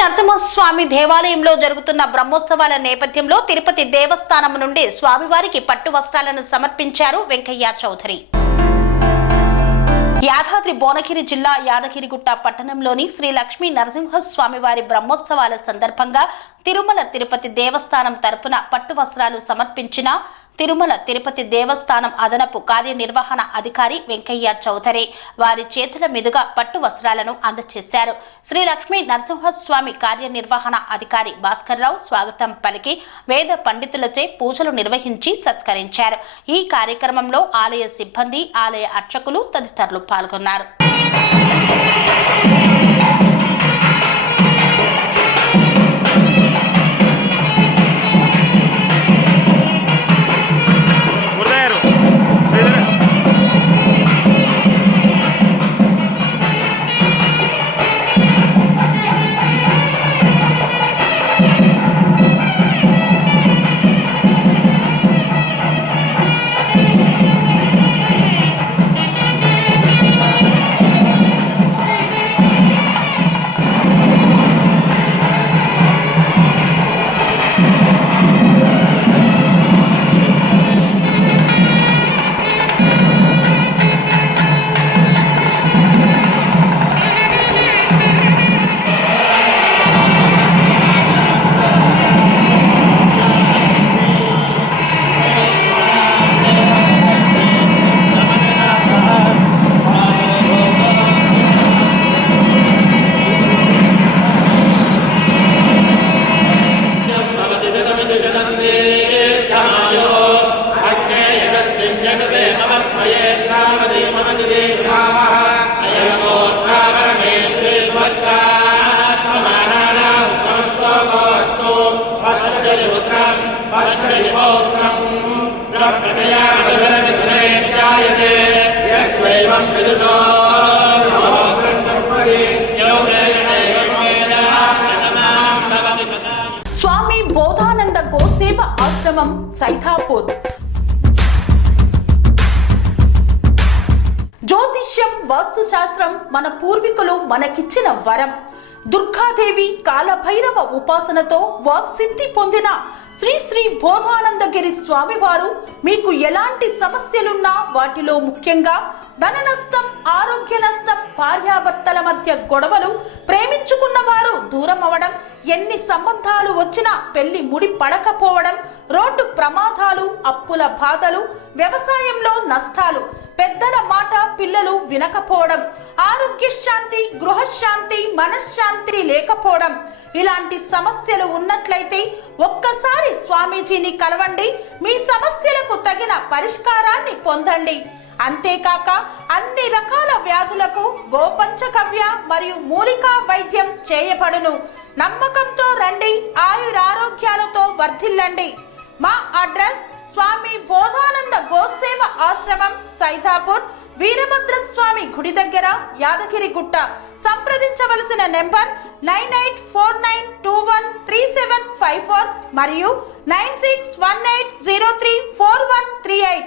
నరసింహస్వామి దేవాలయంలో జరుగుతున్న బ్రహ్మోత్సవాల నేపథ్యంలో తిరుపతి దేవస్థానం నుండి స్వామివారికి పట్టు వస్త్రాలను సమర్పించారు వెంకయ్య చౌదరి. యాదాద్రి భువనగిరి జిల్లా యాదగిరిగుట్ట పట్టణంలోని శ్రీ లక్ష్మీ నరసింహస్వామివారి బ్రహ్మోత్సవాల సందర్భంగా తిరుమల తిరుపతి దేవస్థానం తరపున పట్టు వస్త్రాలు సమర్పించిన తిరుమల తిరుపతి దేవస్థానం అదనపు కార్యనిర్వహణ అధికారి వెంకయ్య చౌదరి వారి చేతుల మీదుగా పట్టు వస్త్రాలను అందజేశారు. శ్రీ లక్ష్మీ నరసింహస్వామి కార్యనిర్వహణ అధికారి భాస్కర్ రావు స్వాగతం పలికి వేద పండితులచే పూజలు నిర్వహించి సత్కరించారు. ఈ కార్యక్రమంలో ఆలయ సిబ్బంది, ఆలయ అర్చకులు తదితరులు పాల్గొన్నారు. స్వామి బోధానంద గోసేవ ఆశ్రమం సైథాపూర్. జ్యోతిష్యం, వాస్తుశాస్త్రం మన పూర్వీకులు మనకిచ్చిన వరం. దుర్గాదేవి, కాలభైరవ ఉపాసనతో వాక్సిద్ధి పొందిన శ్రీ శ్రీ బోధానందగిరి స్వామివారు మీకు ఎలాంటి సమస్యలున్నా, వాటిలో ముఖ్యంగా ధన నష్టం, ఆరోగ్య నష్టం, భార్యాభర్తల మధ్య గొడవలు, ప్రేమించుకున్న వారు దూరం అవడం, ఎన్ని సంబంధాలు వచ్చినా పెళ్లి ముడి పడకపోవడం, రోడ్డు ప్రమాదాలు, అప్పుల బాధలు, వ్యవసాయంలో నష్టాలు, పెద్దల మాట పిల్లలు వినకపోవడం, ఆరోగ్య శాంతి, గృహశాంతి, మనశ్శాంతి లేకపోవడం, ఇలాంటి సమస్యలు ఉన్నట్లయితే ఒక్కసారి స్వామీజీని కలవండి. మీ సమస్యలకు తగిన పరిష్కారాన్ని పొందండి. అంతేకాక అన్ని రకాల వ్యాధులకు గోపంచగవ్య మరియు మూలికా వైద్యం చేయబడును. నమ్మకంతో రండి, ఆయురారోగ్యాలతో వర్ధిల్లండి. మా అడ్రస్ స్వామి బోధానంద గోసేవ ఆశ్రమం సైథాపూర్, వీరభద్రస్వామి గుడి దగ్గర, యాదగిరిగుట్ట. సంప్రదించవలసిన నెంబర్ 9849213754 మరియు 9618034138.